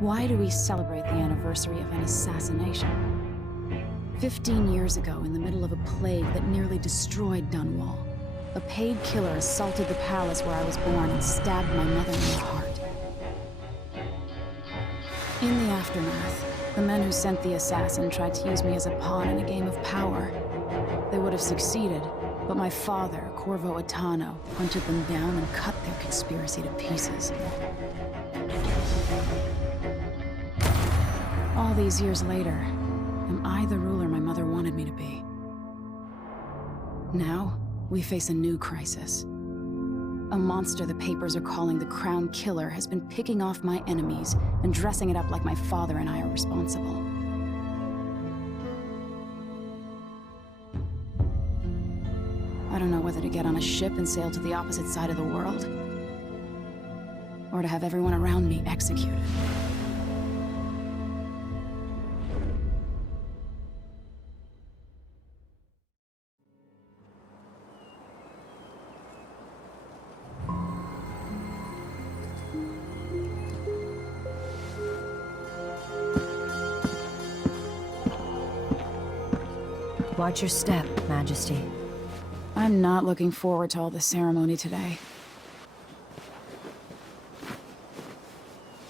Why do we celebrate the anniversary of an assassination? 15 years ago, in the middle of a plague that nearly destroyed Dunwall, a paid killer assaulted the palace where I was born and stabbed my mother in the heart. In the aftermath, the men who sent the assassin tried to use me as a pawn in a game of power. They would have succeeded, but my father, Corvo Attano, hunted them down and cut their conspiracy to pieces. All these years later, am I the ruler my mother wanted me to be? Now, we face a new crisis. A monster the papers are calling the Crown Killer has been picking off my enemies and dressing it up like my father and I are responsible. I don't know whether to get on a ship and sail to the opposite side of the world, or to have everyone around me executed. Watch your step, Majesty. I'm not looking forward to all the ceremony today.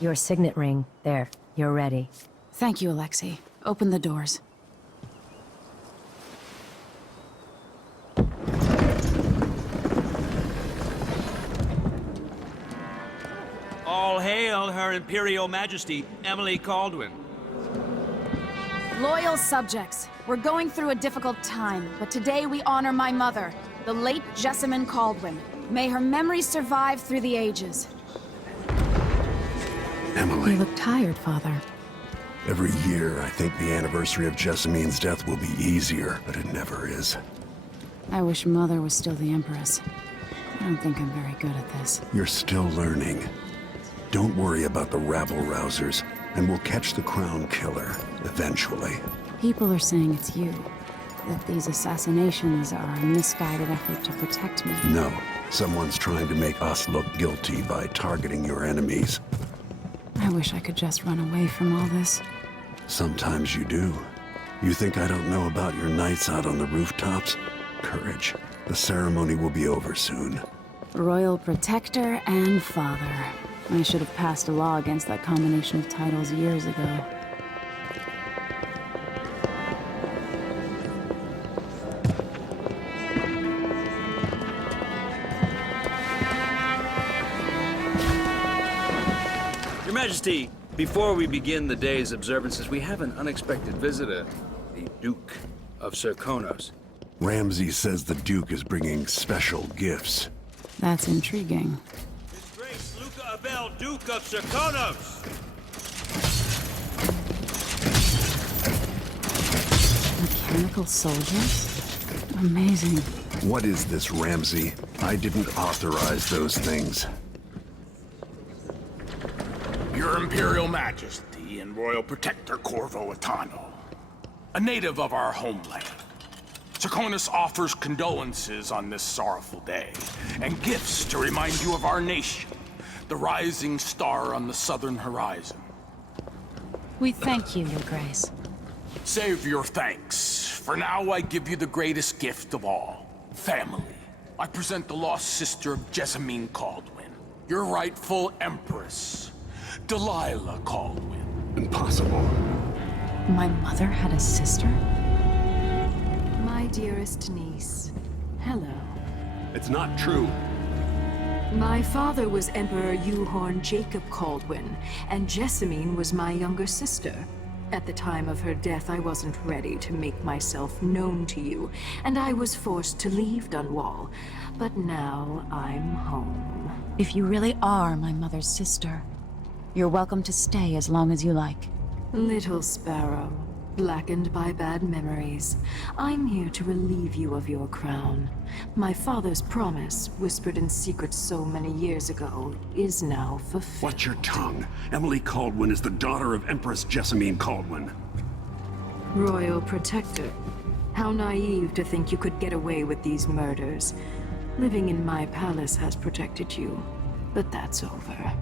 Your signet ring. There, you're ready. Thank you, Alexei. Open the doors. All hail Her Imperial Majesty, Emily Kaldwin. Loyal subjects, we're going through a difficult time, but today we honor my mother, the late Jessamine Kaldwin. May her memory survive through the ages. Emily. You look tired, Father. Every year, I think the anniversary of Jessamine's death will be easier, but it never is. I wish Mother was still the Empress. I don't think I'm very good at this. You're still learning. Don't worry about the rabble-rousers, and we'll catch the Crown Killer, eventually. People are saying it's you. That these assassinations are a misguided effort to protect me. No. Someone's trying to make us look guilty by targeting your enemies. I wish I could just run away from all this. Sometimes you do. You think I don't know about your nights out on the rooftops? Courage. The ceremony will be over soon. Royal Protector and Father. I should have passed a law against that combination of titles years ago. Your Majesty, before we begin the day's observances, we have an unexpected visitor, the Duke of Serkonos. Ramsay says the Duke is bringing special gifts. That's intriguing. His Grace Luca Abel, Duke of Serkonos! Mechanical soldiers? Amazing. What is this, Ramsay? I didn't authorize those things. Your Imperial Majesty and Royal Protector Corvo Attano, a native of our homeland. Serkonos offers condolences on this sorrowful day, and gifts to remind you of our nation, the rising star on the southern horizon. We thank you, Your Grace. Save your thanks. For now, I give you the greatest gift of all, family. I present the lost sister of Jessamine Kaldwin, your rightful Empress, Delilah Kaldwin. Impossible. My mother had a sister? My dearest niece, hello. It's not true. My father was Emperor Yuhorn Jacob Kaldwin, and Jessamine was my younger sister. At the time of her death, I wasn't ready to make myself known to you, and I was forced to leave Dunwall. But now I'm home. If you really are my mother's sister, you're welcome to stay as long as you like. Little Sparrow, blackened by bad memories, I'm here to relieve you of your crown. My father's promise, whispered in secret so many years ago, is now fulfilled. Watch your tongue. Emily Kaldwin is the daughter of Empress Jessamine Kaldwin. Royal Protector, how naive to think you could get away with these murders. Living in my palace has protected you, but that's over.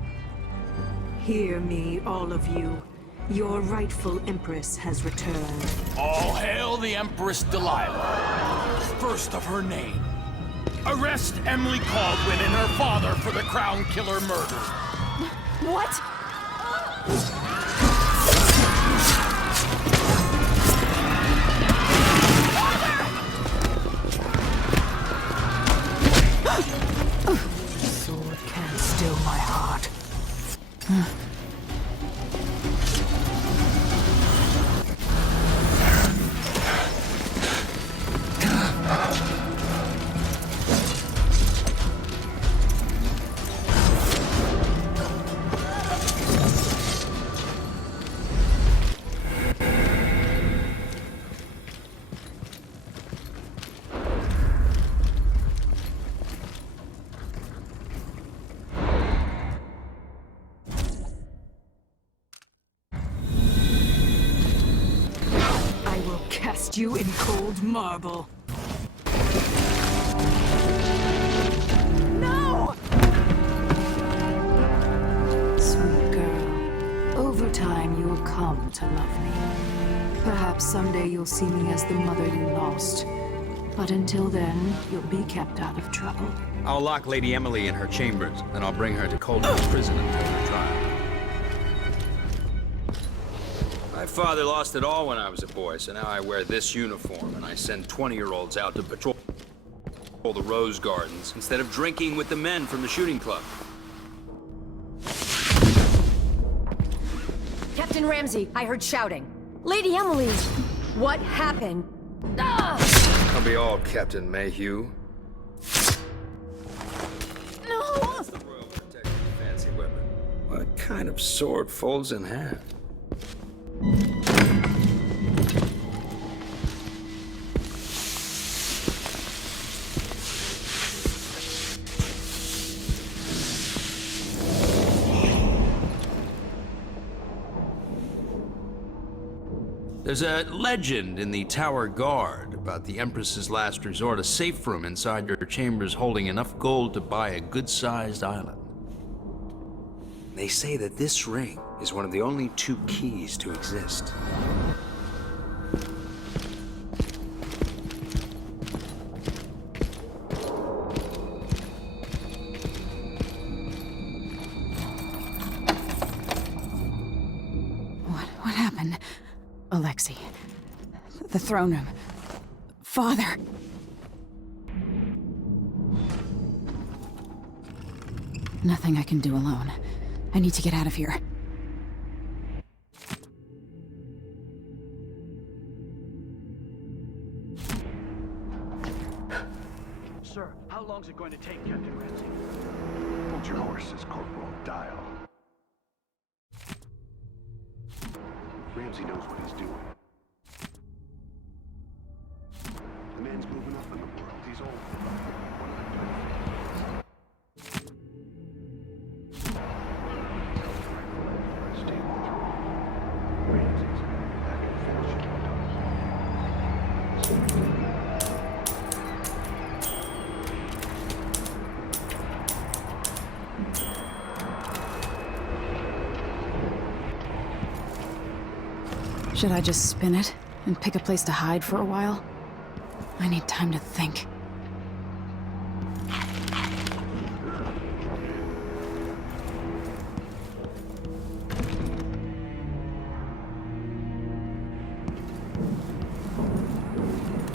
Hear me, all of you. Your rightful Empress has returned. All hail the Empress Delilah, first of her name. Arrest Emily Caldwin and her father for the Crown Killer murder. What? Sword can't still my heart. I will cast you in cold marble. No! Sweet girl, over time you'll come to love me. Perhaps someday you'll see me as the mother you lost. But until then, you'll be kept out of trouble. I'll lock Lady Emily in her chambers, and I'll bring her to Coldham's prison until her trial. My father lost it all when I was a boy, so now I wear this uniform, and I send 20-year-olds out to patrol the rose gardens instead of drinking with the men from the shooting club. Captain Ramsey, I heard shouting. Lady Emily! What happened? I'll be all Captain Mayhew. No! That's the Royal Protector's fancy weapon. What kind of sword folds in half? There's a legend in the Tower Guard about the Empress's last resort, a safe room inside her chambers holding enough gold to buy a good-sized island. They say that this ring is one of the only 2 keys to exist. What happened? Alexei. The throne room. Father. Nothing I can do alone. I need to get out of here. Sir, how long's it going to take, Captain Ramsey? Hold your horses, Corporal Dial. Ramsey knows what he's doing. The man's moving up in the world. He's old. Stay on the throne. Ramsey's back in fashion. Should I just spin it and pick a place to hide for a while? I need time to think.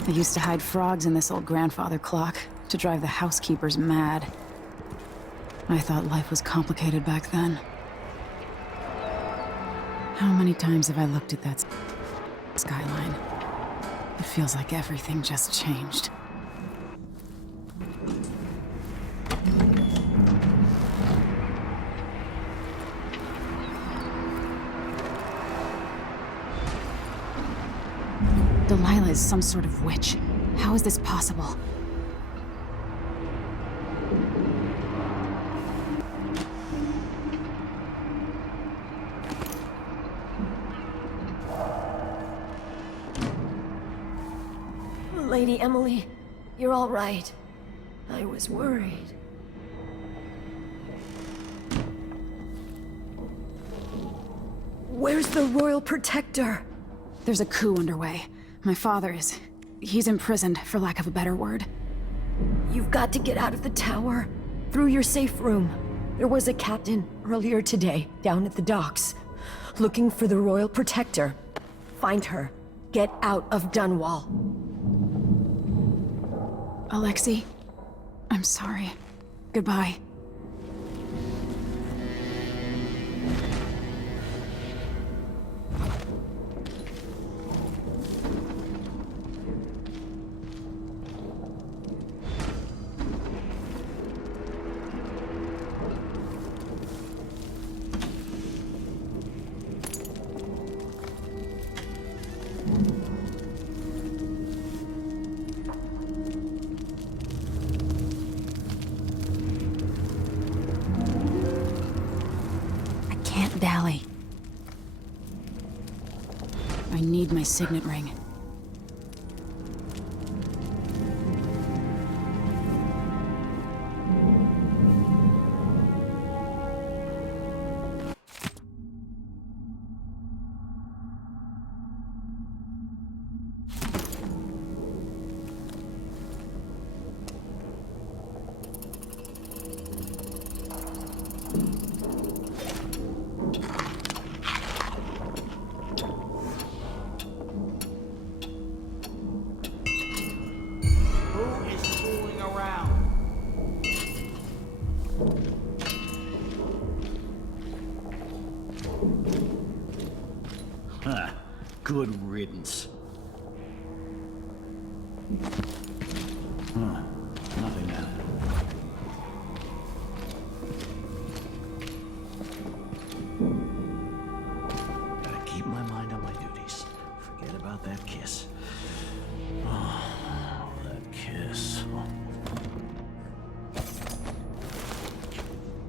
I used to hide frogs in this old grandfather clock to drive the housekeepers mad. I thought life was complicated back then. How many times have I looked at that skyline? It feels like everything just changed. Delilah is some sort of witch. How is this possible? Lady Emily, you're all right. I was worried. Where's the Royal Protector? There's a coup underway. My father is... he's imprisoned, for lack of a better word. You've got to get out of the tower. Through your safe room. There was a captain earlier today, down at the docks. Looking for the Royal Protector. Find her. Get out of Dunwall. Alexei, I'm sorry. Goodbye. Dally. I need my signet ring. Good riddance. Nothing now. Gotta keep my mind on my duties. Forget about that kiss. Oh, that kiss.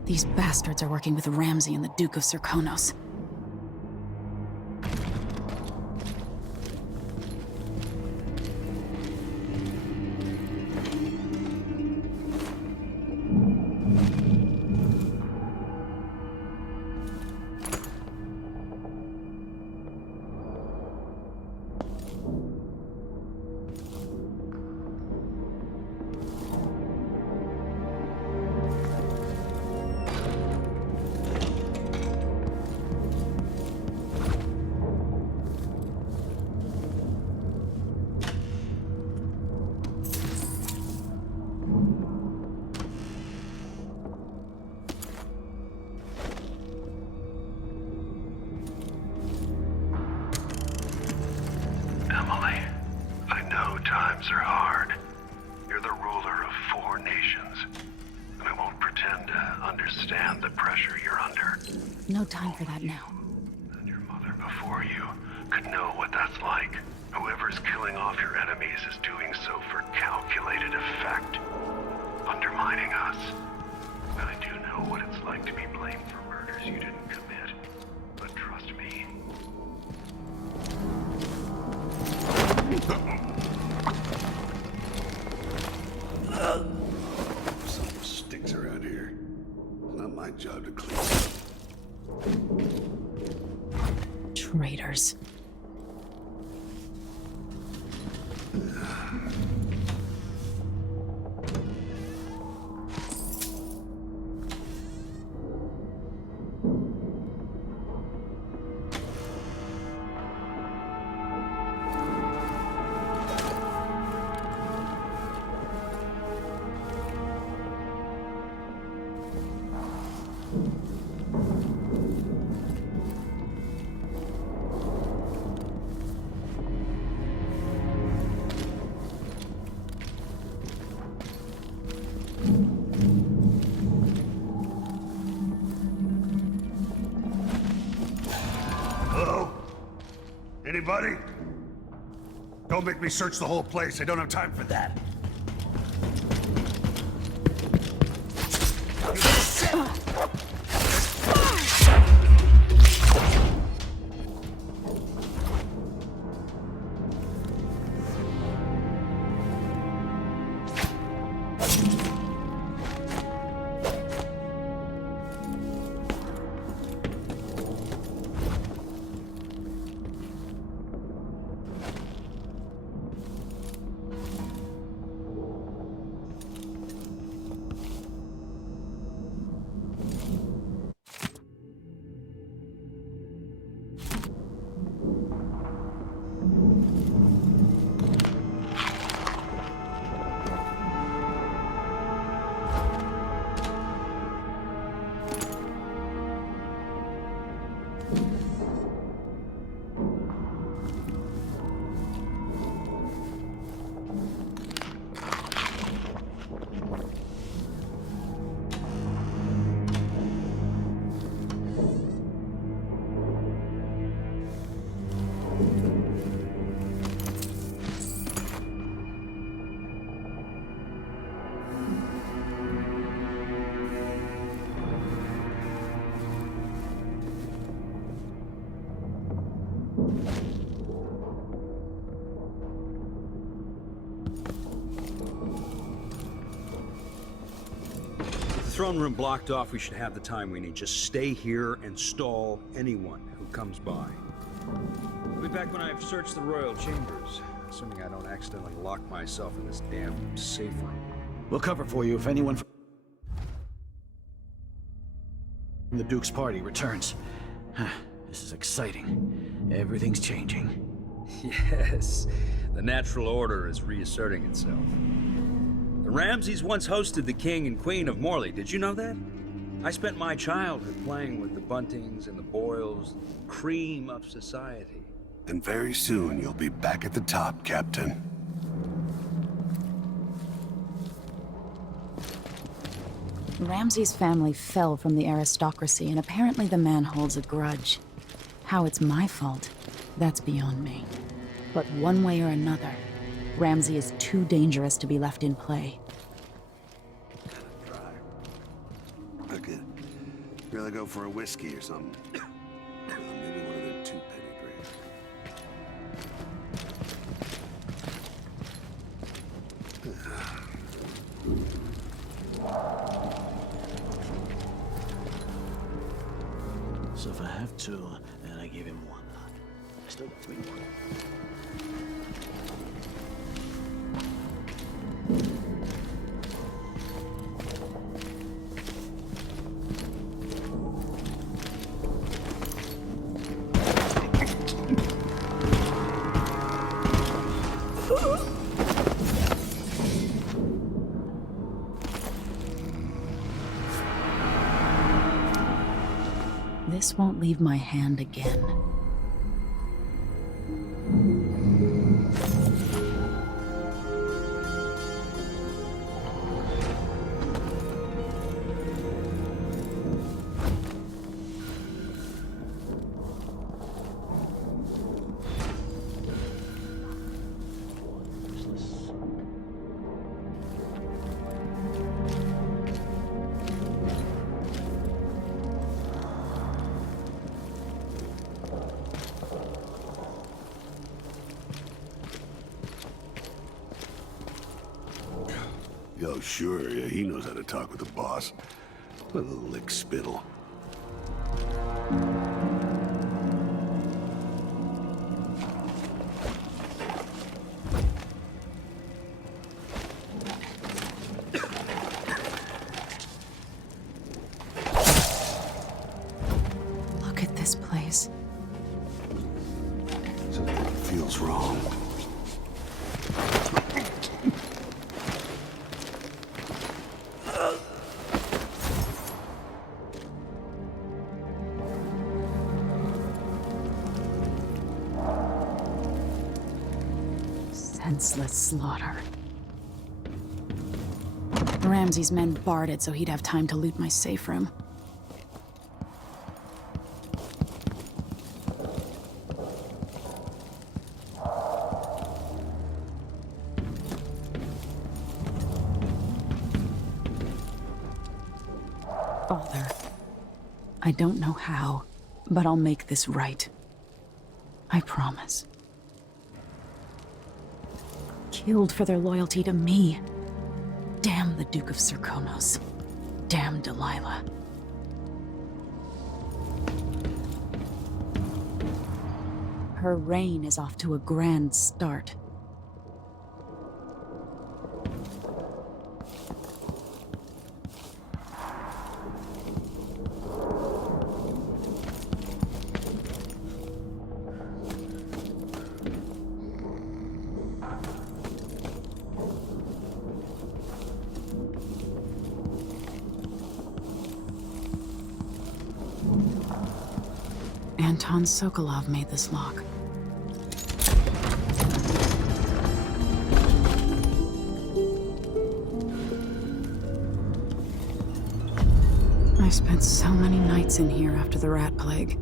These bastards are working with Ramsay and the Duke of Serkonos. Emily, I know times are hard. You're the ruler of 4 nations, and I won't pretend to understand the pressure you're under. No time for that now. And your mother before you could know what that's like. Whoever's killing off your enemies is doing so for calculated effect, undermining us. I do know what it's like to be blamed for murders you didn't commit, but trust me. Something stinks around here. It's not my job to clean it. Traitors. Hello? Anybody? Don't make me search the whole place. I don't have time for that. Throne room blocked off, we should have the time we need. Just stay here and stall anyone who comes by. I'll be back when I've searched the royal chambers, assuming I don't accidentally lock myself in this damn safe room. We'll cover for you if anyone from the Duke's party returns. This is exciting. Everything's changing. Yes, the natural order is reasserting itself. The Ramseys once hosted the King and Queen of Morley. Did you know that? I spent my childhood playing with the Buntings and the Boyles, cream of society. And very soon you'll be back at the top, Captain. Ramsey's family fell from the aristocracy, and apparently the man holds a grudge. How it's my fault, that's beyond me. But one way or another, Ramsey is too dangerous to be left in play. I could really go for a whiskey or something. Maybe one of them two-penny drinks. So if I have two, then I give him one. I still got three more. This won't leave my hand again. Yo, sure, yeah, he knows how to talk with the boss. What a little lick spittle. Look at this place. Something feels wrong. Senseless slaughter. Ramsey's men barred it so he'd have time to loot my safe room. Father, I don't know how, but I'll make this right. I promise. Killed for their loyalty to me. Damn the Duke of Serkonos. Damn Delilah. Her reign is off to a grand start. Anton Sokolov made this lock. I spent so many nights in here after the rat plague.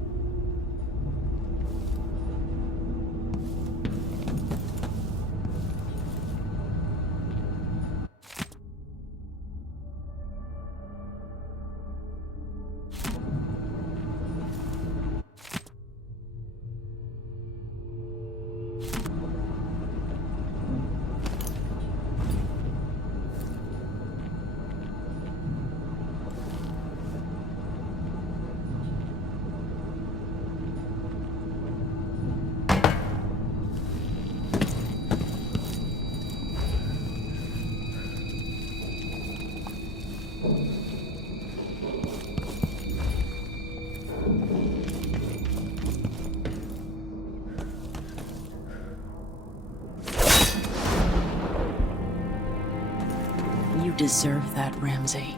You deserve that, Ramsey.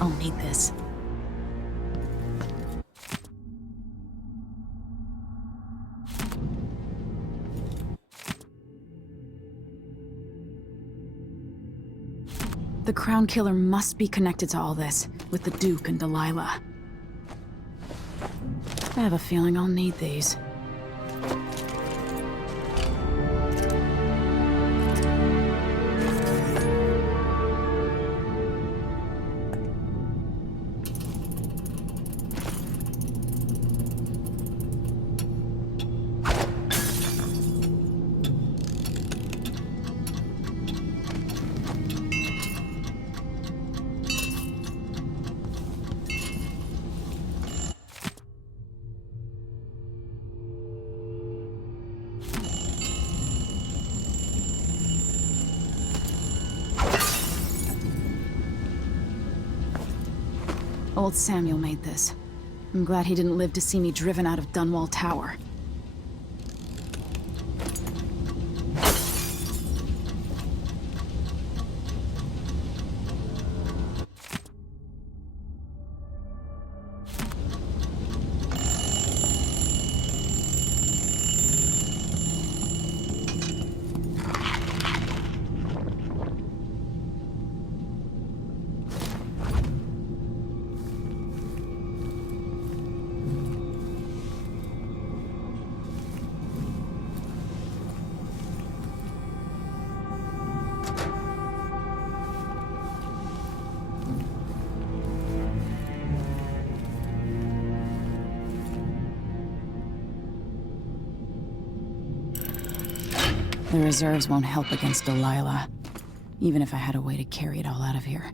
I'll need this. The Crown Killer must be connected to all this, with the Duke and Delilah. I have a feeling I'll need these. Old Samuel made this. I'm glad he didn't live to see me driven out of Dunwall Tower. The reserves won't help against Delilah, even if I had a way to carry it all out of here.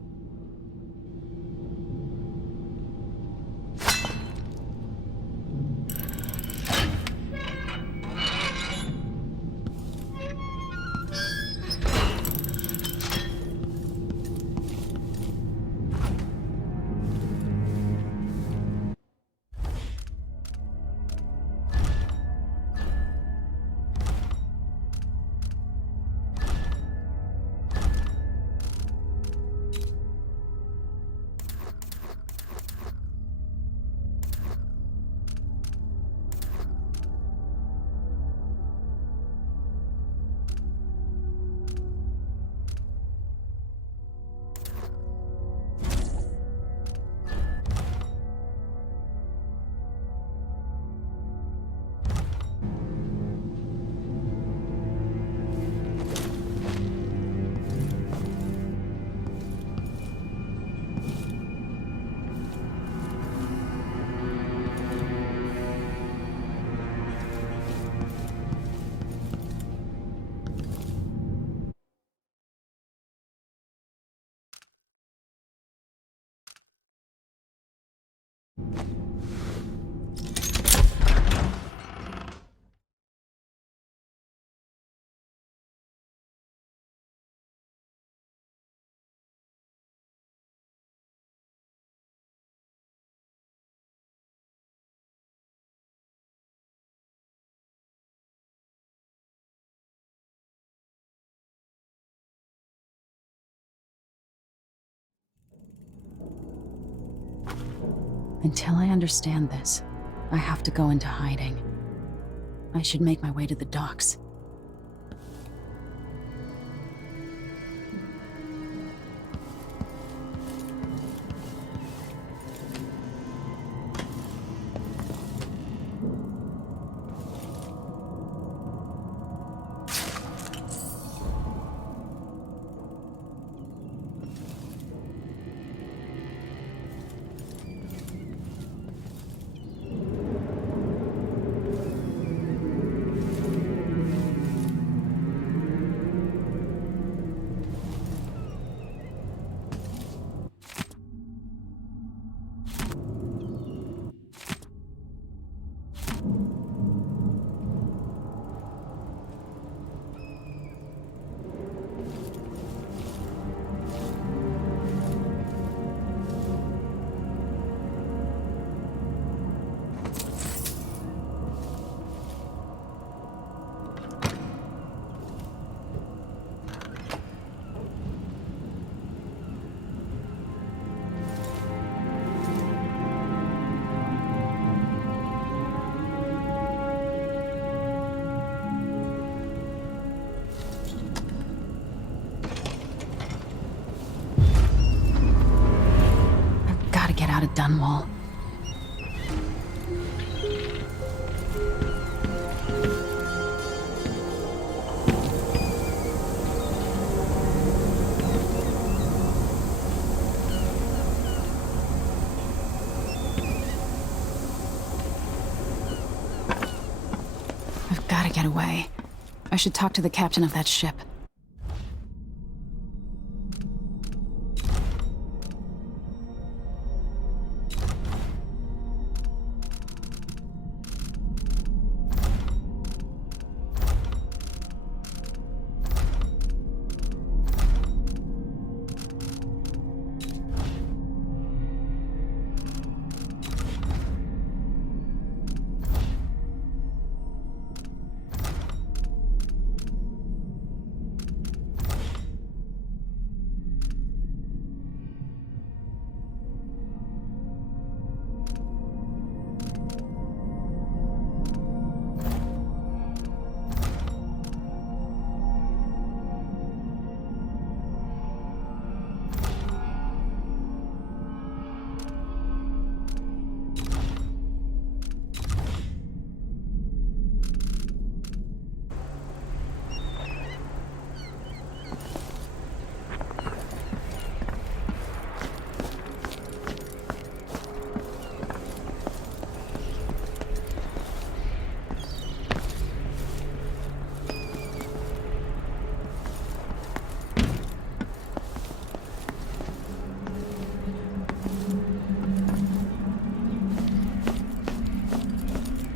Until I understand this, I have to go into hiding. I should make my way to the docks. Out of Dunwall. I've got to get away. I should talk to the captain of that ship.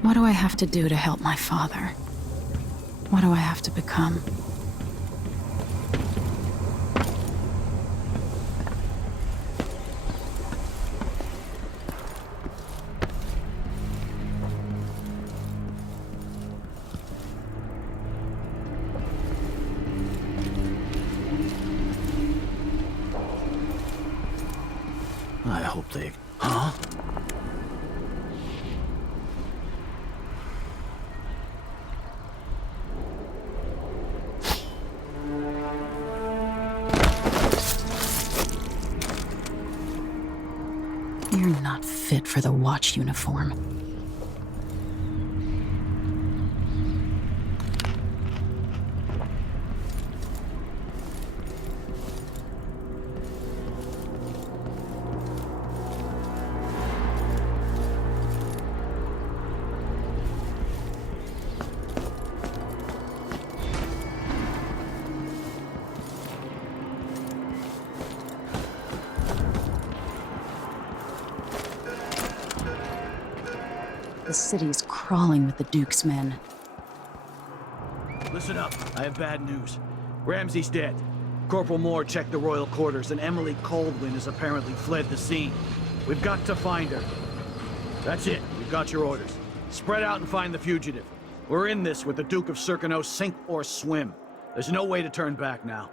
What do I have to do to help my father? What do I have to become? I hope they... Huh? You're not fit for the watch uniform. The city's crawling with the Duke's men. Listen up. I have bad news. Ramsey's dead. Corporal Moore checked the royal quarters, and Emily Coldwin has apparently fled the scene. We've got to find her. That's it. We've got your orders. Spread out and find the fugitive. We're in this with the Duke of Serkino, sink or swim. There's no way to turn back now.